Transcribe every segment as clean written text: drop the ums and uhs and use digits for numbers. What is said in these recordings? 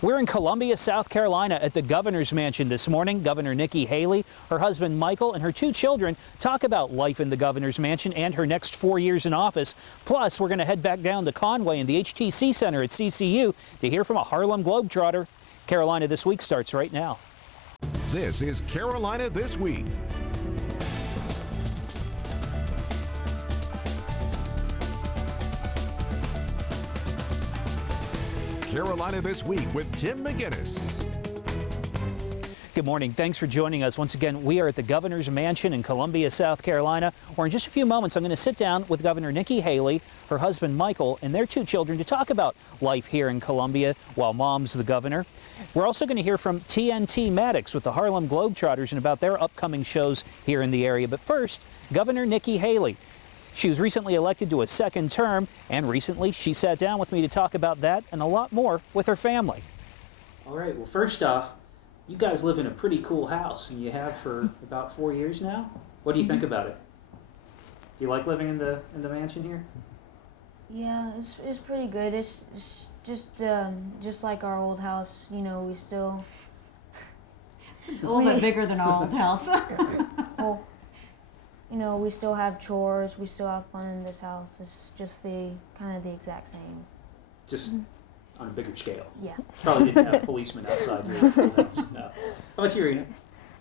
We're in Columbia, South Carolina at the governor's mansion this morning. Governor Nikki Haley, her husband Michael, and her 2 children talk about life in the governor's mansion and her next 4 years in office. Plus, we're going to head back down to Conway in the HTC Center at CCU to hear from a Harlem Globetrotter. Carolina This Week starts right now. This is Carolina This Week. Carolina This Week with Tim McGinnis. Good morning. Thanks for joining us. Once again, we are at the governor's mansion in Columbia, South Carolina, where in just a few moments I'm going to sit down with Governor Nikki Haley, her husband Michael, and their 2 children to talk about life here in Columbia while mom's the governor. We're also going to hear from TNT Maddox with the Harlem Globetrotters and about their upcoming shows here in the area. But first, Governor Nikki Haley. She was recently elected to a 2nd term, and recently she sat down with me to talk about that and a lot more with her family. All right, well, first off, you guys live in a pretty cool house, and you have for about 4 years now. What do you think about it? Do you like living in the mansion here? Yeah, it's pretty good. It's just like our old house. You know, we still a little bit bigger than our old house. Well, you know, we still have chores. We still have fun in this house. It's just the exact same. Just on a bigger scale. Yeah. Probably didn't have policemen outside your house. No. How about you, Irina?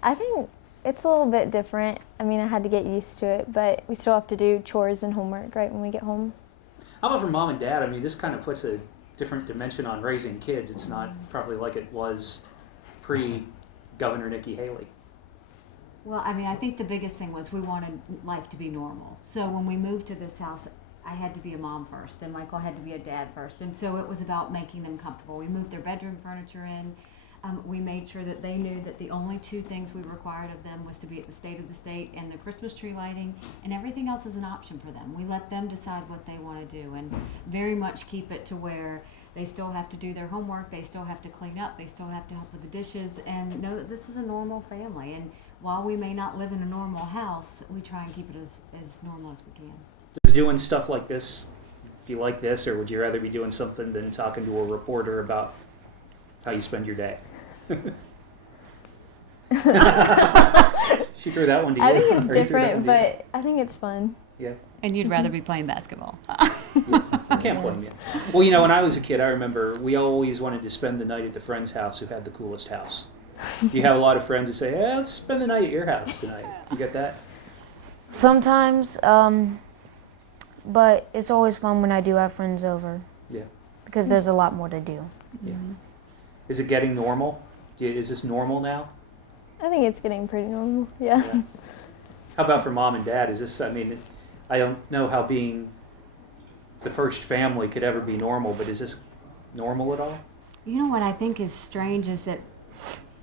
I think it's a little bit different. I mean, I had to get used to it, but we still have to do chores and homework right when we get home. How about for mom and dad? I mean, this kind of puts a different dimension on raising kids. It's not probably like it was pre-Governor Nikki Haley. Well, I mean, I think the biggest thing was we wanted life to be normal. So when we moved to this house, I had to be a mom first, and Michael had to be a dad first. And so it was about making them comfortable. We moved their bedroom furniture in. We made sure that they knew that the only 2 things we required of them was to be at the State of the State and the Christmas tree lighting, and everything else is an option for them. We let them decide what they want to do, and very much keep it to where they still have to do their homework, they still have to clean up, they still have to help with the dishes, and know that this is a normal family. And while we may not live in a normal house, we try and keep it as normal as we can. Does doing stuff like this, do you like this, or would you rather be doing something than talking to a reporter about how you spend your day? She threw that one to you. I think it's different, but I think it's fun. Yeah. And you'd rather be playing basketball. Yeah, I can't blame you. Well, you know, when I was a kid, I remember we always wanted to spend the night at the friend's house who had the coolest house. You have a lot of friends who say, "Yeah, let's spend the night at your house tonight." You get that? Sometimes, but it's always fun when I do have friends over. Yeah. Because there's a lot more to do. Yeah. Is it getting normal? Is this normal now? I think it's getting pretty normal, yeah. How about for mom and dad? Is this, I mean, I don't know how being the first family could ever be normal, but is this normal at all? You know what I think is strange is that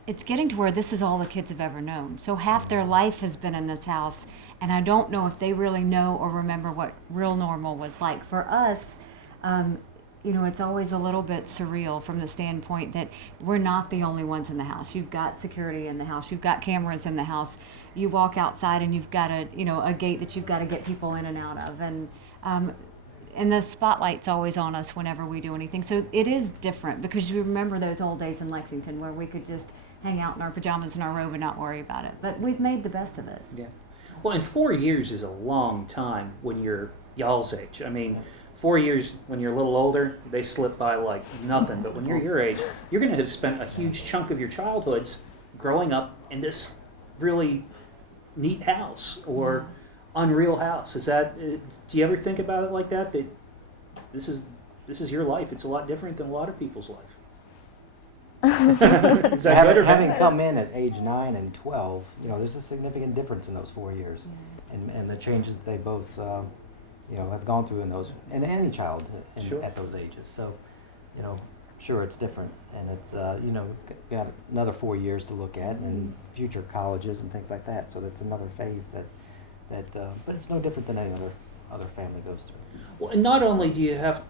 it's getting to where this is all the kids have ever known. So half their life has been in this house, and I don't know if they really know or remember what real normal was like. For us, you know, it's always a little bit surreal from the standpoint that we're not the only ones in the house. You've got security in the house. You've got cameras in the house. You walk outside and you've got a gate that you've got to get people in and out of. And the spotlight's always on us whenever we do anything. So it is different because you remember those old days in Lexington where we could just hang out in our pajamas and our robe and not worry about it. But we've made the best of it. Yeah. Well, and 4 years is a long time when you're y'all's age. I mean, 4 years when you're a little older, they slip by like nothing. But when you're your age, you're going to have spent a huge chunk of your childhoods growing up in this really neat house or unreal house. Is that? Do you ever think about it like that? That this is your life. It's a lot different than a lot of people's life. Is that good or bad? Having come in at age 9 and 12, you know, there's a significant difference in those 4 years, and the changes that they both, have gone through in those, and any child at those ages. So, you know, sure, it's different, and it's got another 4 years to look at, and future colleges and things like that. So that's another phase but it's no different than any other family goes through. Well, and not only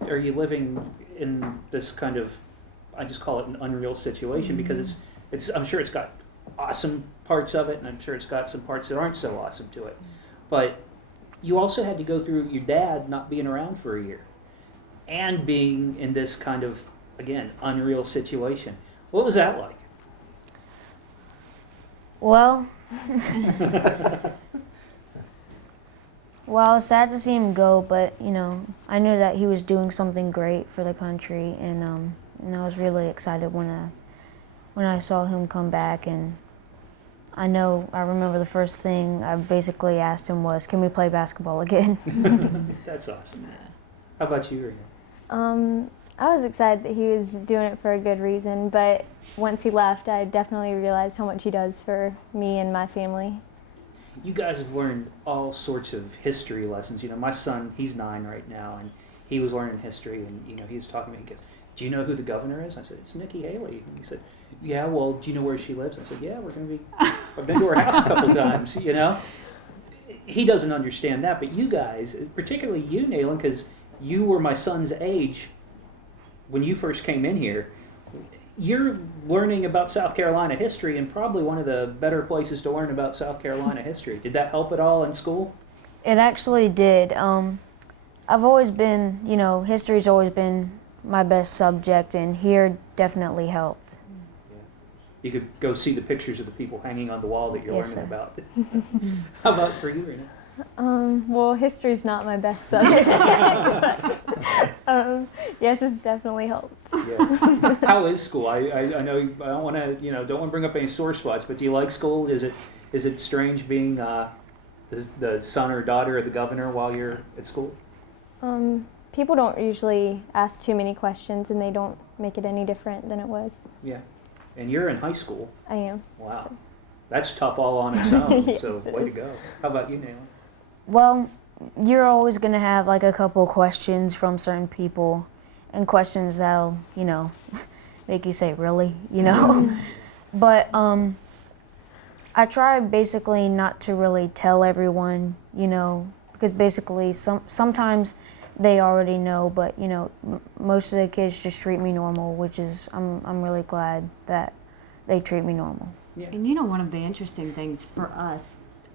are you living in this kind of, I just call it an unreal situation because it's I'm sure it's got awesome parts of it, and I'm sure it's got some parts that aren't so awesome to it. But you also had to go through your dad not being around for a year and being in this kind of again, unreal situation. What was that like? Well, well, I was sad to see him go, but you know, I knew that he was doing something great for the country, and I was really excited when I saw him come back. And I remember the first thing I basically asked him was, "Can we play basketball again?" That's awesome. How about you, I Rena? was excited that he was doing it for a good reason, but once he left, I definitely realized how much he does for me and my family. You guys have learned all sorts of history lessons. You know, my son, he's 9 right now, and he was learning history, and you know, he was talking to me. He goes, "Do you know who the governor is?" I said, "It's Nikki Haley." And he said, "Yeah, well, do you know where she lives?" I said, "Yeah, I've been to her house a couple times." You know, he doesn't understand that, but you guys, particularly you, Nayland, because you were my son's age when you first came in here. You're learning about South Carolina history, and probably one of the better places to learn about South Carolina history. Did that help at all in school? It actually did. I've always been, you know, history's always been my best subject, and here definitely helped. You could go see the pictures of the people hanging on the wall that you're Yes, learning sir. about. How about for you, Rena? Well, history's not my best subject. But, yes, it's definitely helped. Yeah. How is school? I know I don't want to bring up any sore spots, but do you like school? Is it strange being the son or daughter of the governor while you're at school? People don't usually ask too many questions, and they don't make it any different than it was. Yeah. And you're in high school. I am. Wow. So. That's tough all on its own. Yes, So it way to is. go. How about you, Nayland? Well, you're always going to have like a couple questions from certain people, and questions that'll, you know, make you say, "Really?" You know? But I try basically not to really tell everyone, you know, because basically sometimes they already know, but you know, most of the kids just treat me normal, which is I'm really glad that they treat me normal. Yeah. And you know, one of the interesting things for us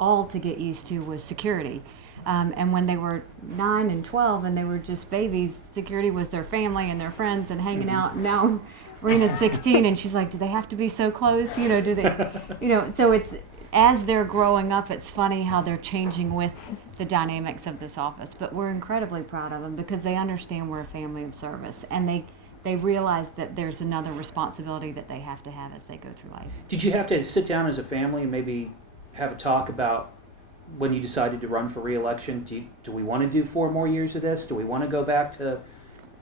all to get used to was security. And when they were 9 and 12 and they were just babies, security was their family and their friends and hanging out. And now Rena's 16 and she's like, "Do they have to be so close? You know, do they, you know?" So it's, as they're growing up, it's funny how they're changing with the dynamics of this office. But we're incredibly proud of them because they understand we're a family of service, and they realize that there's another responsibility that they have to have as they go through life. Did you have to sit down as a family and maybe have a talk about when you decided to run for re-election? Do we want to do 4 more years of this? Do we want to go back to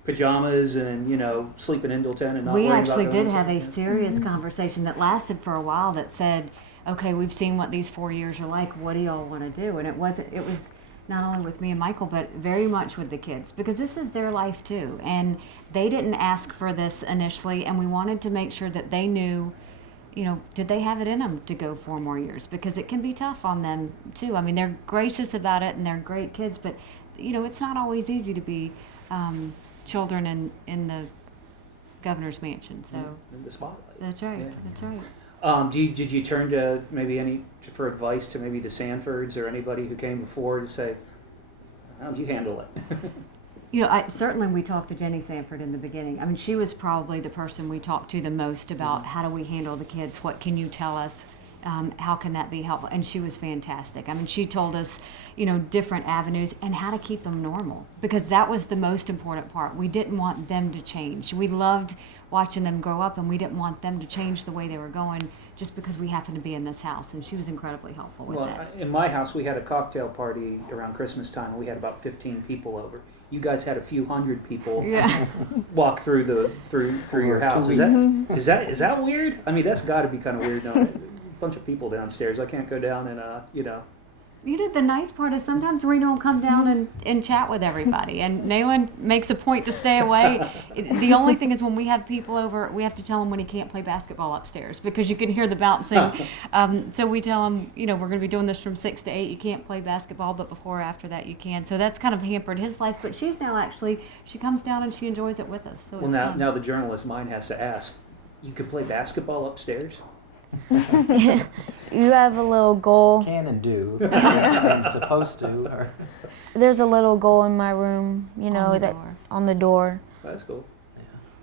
pajamas and, you know, sleep in Indleton and not We worry about actually going did have a somewhere? serious conversation that lasted for a while that said, "Okay, we've seen what these 4 years are like. What do y'all want to do?" And it was not only with me and Michael, but very much with the kids, because this is their life too. And they didn't ask for this initially, and we wanted to make sure that they knew, you know, did they have it in them to go 4 more years? Because it can be tough on them too. I mean, they're gracious about it and they're great kids, but you know, it's not always easy to be children in the governor's mansion. So In the spotlight. that's right. Yeah. That's right. Did you turn to maybe for advice to maybe the Sanfords or anybody who came before to say, "How'd you handle it?" You know, certainly we talked to Jenny Sanford in the beginning. I mean, she was probably the person we talked to the most about how do we handle the kids? What can you tell us? How can that be helpful? And she was fantastic. I mean, she told us, you know, different avenues and how to keep them normal, because that was the most important part. We didn't want them to change. We loved watching them grow up, and we didn't want them to change the way they were going just because we happened to be in this house. And she was incredibly helpful with that. In my house, we had a cocktail party around Christmas time, and we had about 15 people over. You guys had a few hundred people Yeah. walk through your house. Is that weird? I mean, that's got to be kind of weird. No, a bunch of people downstairs. I can't go down and you know. You know, the nice part is sometimes Reno will come down and chat with everybody, and Nayland makes a point to stay away. The only thing is when we have people over, we have to tell him when he can't play basketball upstairs because you can hear the bouncing. So we tell him, you know, we're going to be doing this from 6 to 8. You can't play basketball, but before or after that you can. So that's kind of hampered his life. But she's now actually, she comes down and she enjoys it with us. So Well, it's fun. now the journalist mind has to ask, you can play basketball upstairs? You have a little goal. Can and do. I'm supposed to. Or There's a little goal in my room, you know, On the that door. on the door. That's cool.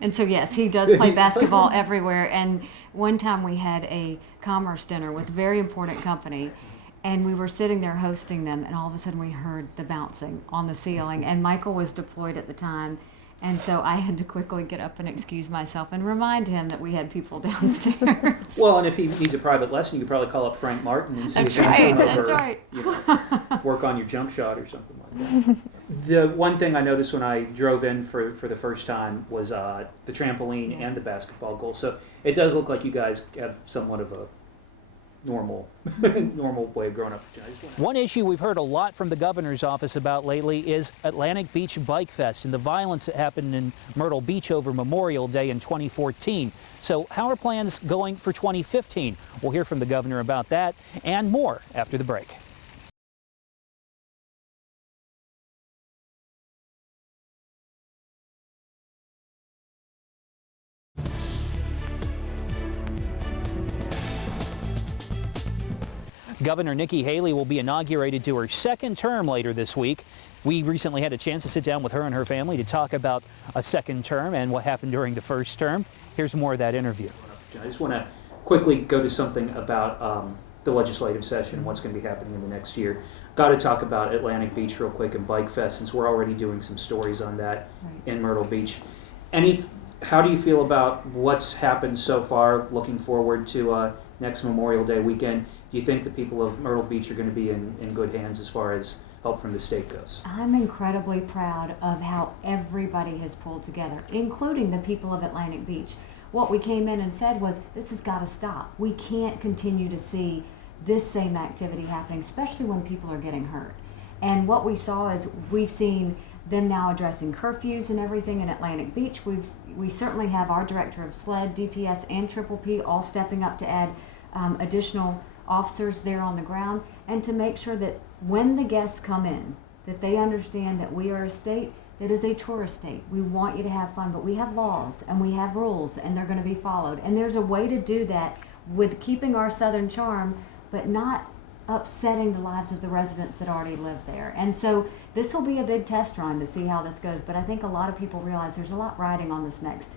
And so, yes, he does play basketball everywhere. And one time we had a commerce dinner with a very important company, and we were sitting there hosting them, and all of a sudden we heard the bouncing on the ceiling. And Michael was deployed at the time, and so I had to quickly get up and excuse myself and remind him that we had people downstairs. Well, and if he needs a private lesson, you could probably call up Frank Martin and see That's if he can come right, over, that's right. you know, work on your jump shot or something like that. The one thing I noticed when I drove in for the first time was the trampoline and the basketball goal. So it does look like you guys have somewhat of a normal way of growing up. One issue we've heard a lot from the governor's office about lately is Atlantic Beach Bike Fest and the violence that happened in Myrtle Beach over Memorial Day in 2014. So how are plans going for 2015? We'll hear from the governor about that and more after the break. Governor Nikki Haley will be inaugurated to her second term later this week. We recently had a chance to sit down with her and her family to talk about a second term and what happened during the first term. Here's more of that interview. I just want to quickly go to something about the legislative session and what's going to be happening in the next year. Got to talk about Atlantic Beach real quick and Bike Fest, since we're already doing some stories on that in Myrtle Beach. How do you feel about what's happened so far, looking forward to next Memorial Day weekend? Do you think the people of Myrtle Beach are going to be in good hands as far as help from the state goes? I'm incredibly proud of how everybody has pulled together, including the people of Atlantic Beach. What we came in and said was, this has got to stop. We can't continue to see this same activity happening, especially when people are getting hurt. And what we saw is we've seen them now addressing curfews and everything in Atlantic Beach. We certainly have our director of SLED, DPS, and Triple P all stepping up to add additional officers there on the ground, and to make sure that when the guests come in, that they understand that we are a state that is a tourist state. We want you to have fun, but we have laws and we have rules, and they're going to be followed. And there's a way to do that with keeping our southern charm, but not upsetting the lives of the residents that already live there. And so this will be a big test run to see how this goes, but I think a lot of people realize there's a lot riding on this next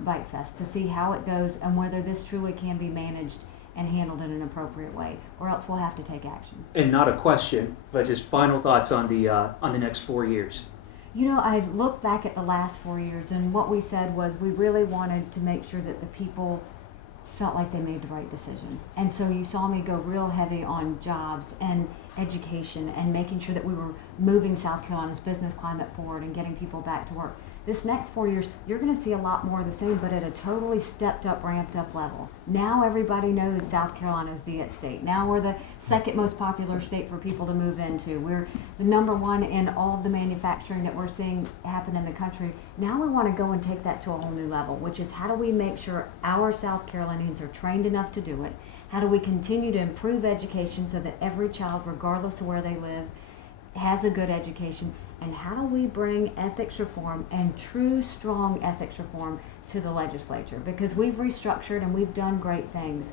Bike Fest to see how it goes and whether this truly can be managed and handled in an appropriate way, or else we'll have to take action. And not a question, but just final thoughts on the next 4 years. You know, I look back at the last 4 years, and what we said was we really wanted to make sure that the people felt like they made the right decision. And so you saw me go real heavy on jobs and education and making sure that we were moving South Carolina's business climate forward and getting people back to work. This next 4 years, you're going to see a lot more of the same, but at a totally stepped up, ramped up level. Now everybody knows South Carolina is the it state. Now we're the second most popular state for people to move into. We're the #1 in all of the manufacturing that we're seeing happen in the country. Now we want to go and take that to a whole new level, which is how do we make sure our South Carolinians are trained enough to do it? How do we continue to improve education so that every child, regardless of where they live, has a good education? And how do we bring ethics reform and true, strong ethics reform to the legislature? Because we've restructured and we've done great things.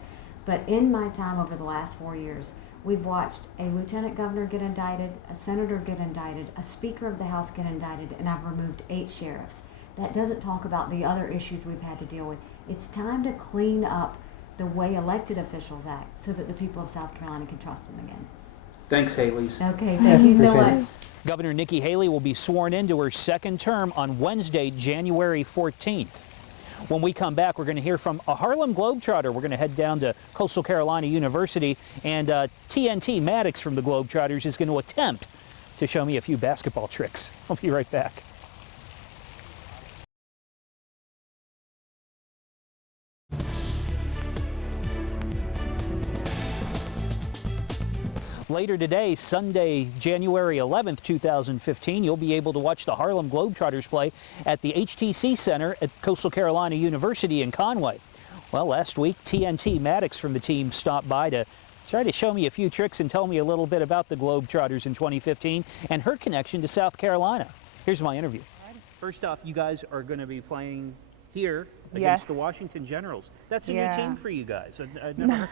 But in my time over the last 4 years, we've watched a lieutenant governor get indicted, a senator get indicted, a speaker of the House get indicted, and I've removed 8 sheriffs. That doesn't talk about the other issues we've had to deal with. It's time to clean up the way elected officials act so that the people of South Carolina can trust them again. Thanks, Haley's. Okay, thank you so much. Governor Nikki Haley will be sworn into her second term on Wednesday, January 14th. When we come back, we're going to hear from a Harlem Globetrotter. We're going to head down to Coastal Carolina University, and TNT Maddox from the Globetrotters is going to attempt to show me a few basketball tricks. I'll be right back. Later today, Sunday, January 11th, 2015, you'll be able to watch the Harlem Globetrotters play at the HTC Center at Coastal Carolina University in Conway. Well, last week, TNT Maddox from the team stopped by to try to show me a few tricks and tell me a little bit about the Globetrotters in 2015 and her connection to South Carolina. Here's my interview. First off, you guys are going to be playing here against the Washington Generals. That's a new team for you guys. I'd never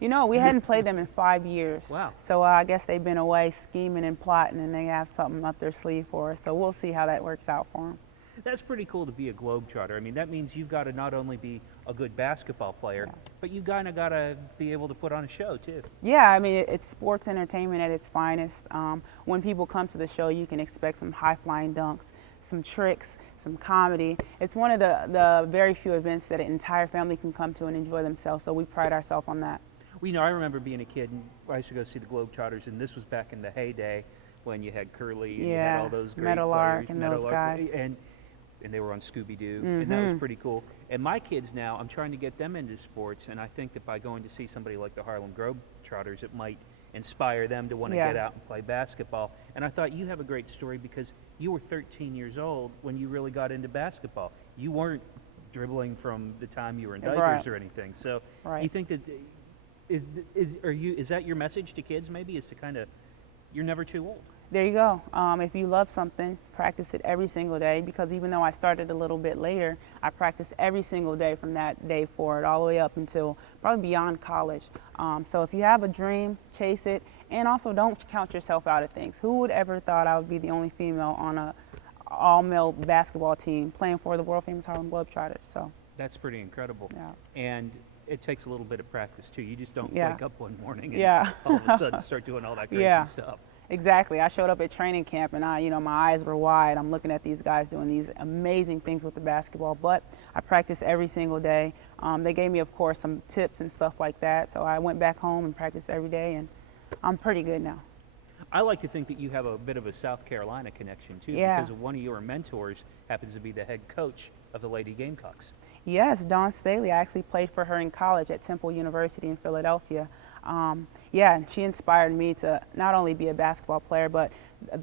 You know, we hadn't played them in 5 years. Wow. So I guess they've been away scheming and plotting, and they have something up their sleeve for us. So we'll see how that works out for them. That's pretty cool to be a Globetrotter. I mean, that means you've got to not only be a good basketball player, but you kind of got to be able to put on a show, too. Yeah, I mean, it's sports entertainment at its finest. When people come to the show, you can expect some high-flying dunks, some tricks, some comedy. It's one of the very few events that an entire family can come to and enjoy themselves, so we pride ourselves on that. Well, you know, I remember being a kid, and I used to go see the Globetrotters, and this was back in the heyday when you had Curly and you had all those great Meadowlark players. and those guys. And they were on Scooby-Doo, and that was pretty cool. And my kids now, I'm trying to get them into sports, and I think that by going to see somebody like the Harlem Globetrotters, it might inspire them to want to get out and play basketball. And I thought you have a great story because you were 13 years old when you really got into basketball. You weren't dribbling from the time you were in diapers or anything. So you think that, is that your message to kids maybe, is to kind of, you're never too old? There you go. If you love something, practice it every single day, because even though I started a little bit later, I practiced every single day from that day forward, all the way up until probably beyond college. So if you have a dream, chase it, and also don't count yourself out of things. Who would ever thought I would be the only female on a all-male basketball team playing for the world-famous Harlem Globetrotters? So that's pretty incredible. Yeah. And it takes a little bit of practice too. You just don't wake up one morning and all of a sudden start doing all that crazy stuff. Exactly. I showed up at training camp and my eyes were wide. I'm looking at these guys doing these amazing things with the basketball, but I practice every single day. They gave me, of course, some tips and stuff like that. So I went back home and practiced every day, and I'm pretty good now. I like to think that you have a bit of a South Carolina connection too, because one of your mentors happens to be the head coach of the Lady Gamecocks. Yes, Dawn Staley. I actually played for her in college at Temple University in Philadelphia. And she inspired me to not only be a basketball player, but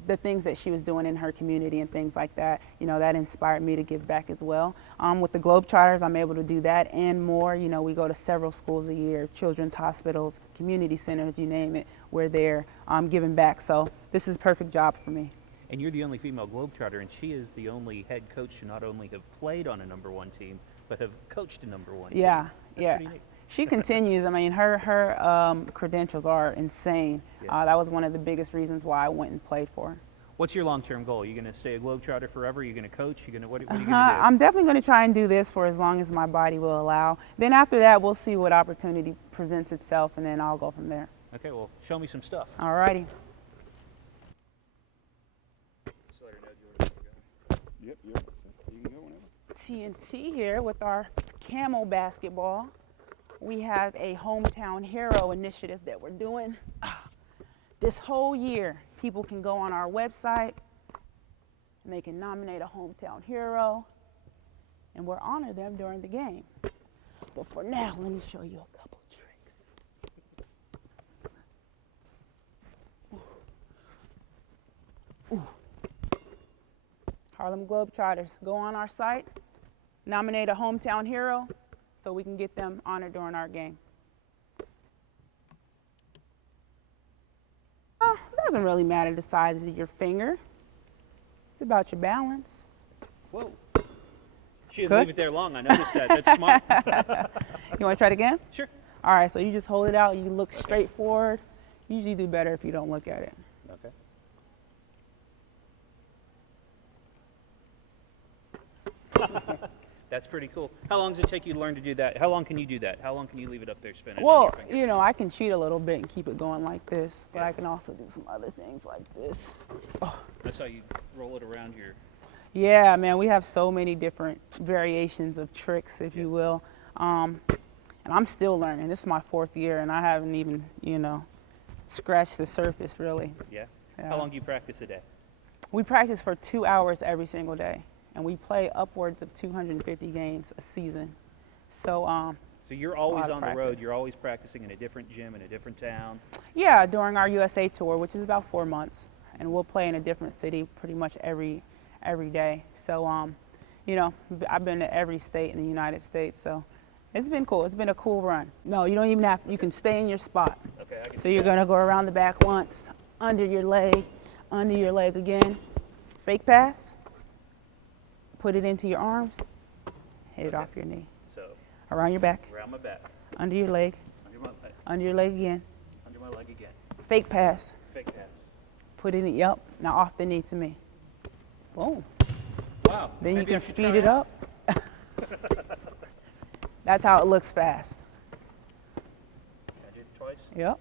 the things that she was doing in her community and things like that, that inspired me to give back as well. With the Globetrotters, I'm able to do that and more. We go to several schools a year, children's hospitals, community centers, you name it. We're there giving back. So this is a perfect job for me. And you're the only female Globetrotter, and she is the only head coach to not only have played on a #1 team, but have coached a #1 team. That's pretty neat. She continues. I mean, her credentials are insane. That was one of the biggest reasons why I went and played for her. What's your long-term goal? Are you going to stay a Globetrotter forever? Are you going to coach? What are you going to do? I'm definitely going to try and do this for as long as my body will allow. Then after that, we'll see what opportunity presents itself, and then I'll go from there. Okay, well, show me some stuff. All righty. Just let her know, Jordan. Yep. You can go whenever. TNT here with our camel basketball. We have a hometown hero initiative that we're doing. This whole year, people can go on our website and they can nominate a hometown hero, and we'll honor them during the game. But for now, let me show you a couple tricks. Harlem Globetrotters, go on our site, nominate a hometown hero, so we can get them honored during our game. It doesn't really matter the size of your finger. It's about your balance. Whoa. She didn't leave it there long. I noticed that. That's smart. You want to try it again? Sure. All right, so you just hold it out. You look straight forward. You usually do better if you don't look at it. Okay. That's pretty cool. How long does it take you to learn to do that? How long can you do that? How long can you leave it up there spinning? Well, I can cheat a little bit and keep it going like this, but I can also do some other things like this. Oh. That's how you roll it around here. Yeah, man, we have so many different variations of tricks, if you will. And I'm still learning. This is my 4th year, and I haven't even, scratched the surface, really. Yeah? How long do you practice a day? We practice for 2 hours every single day. And we play upwards of 250 games a season. So you're always on the road. You're always practicing in a different gym in a different town. Yeah, during our USA tour, which is about 4 months, and we'll play in a different city pretty much every day. So I've been to every state in the United States. So it's been cool. It's been a cool run. No, you don't even have to. You can stay in your spot. Okay. So you're gonna go around the back once, under your leg again, fake pass. Put it into your arms, hit it off your knee. So around your back. Around my back. Under your leg. Under my leg. Under your leg again. Under my leg again. Fake pass. Fake pass. Put it in, now off the knee to me. Boom. Wow. Then you Maybe I can should speed try it up. That's how it looks fast. I did it twice. Yep.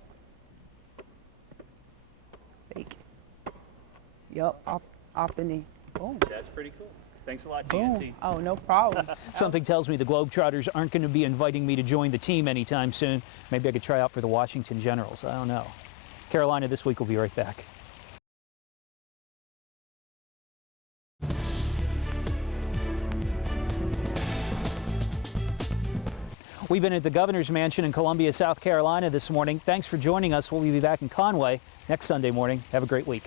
Fake. Yep, off the knee. Boom. That's pretty cool. Thanks a lot, Boom. TNT. Oh, no problem. Something tells me the Globetrotters aren't going to be inviting me to join the team anytime soon. Maybe I could try out for the Washington Generals. I don't know. Carolina This Week will be right back. We've been at the Governor's Mansion in Columbia, South Carolina this morning. Thanks for joining us. We'll be back in Conway next Sunday morning. Have a great week.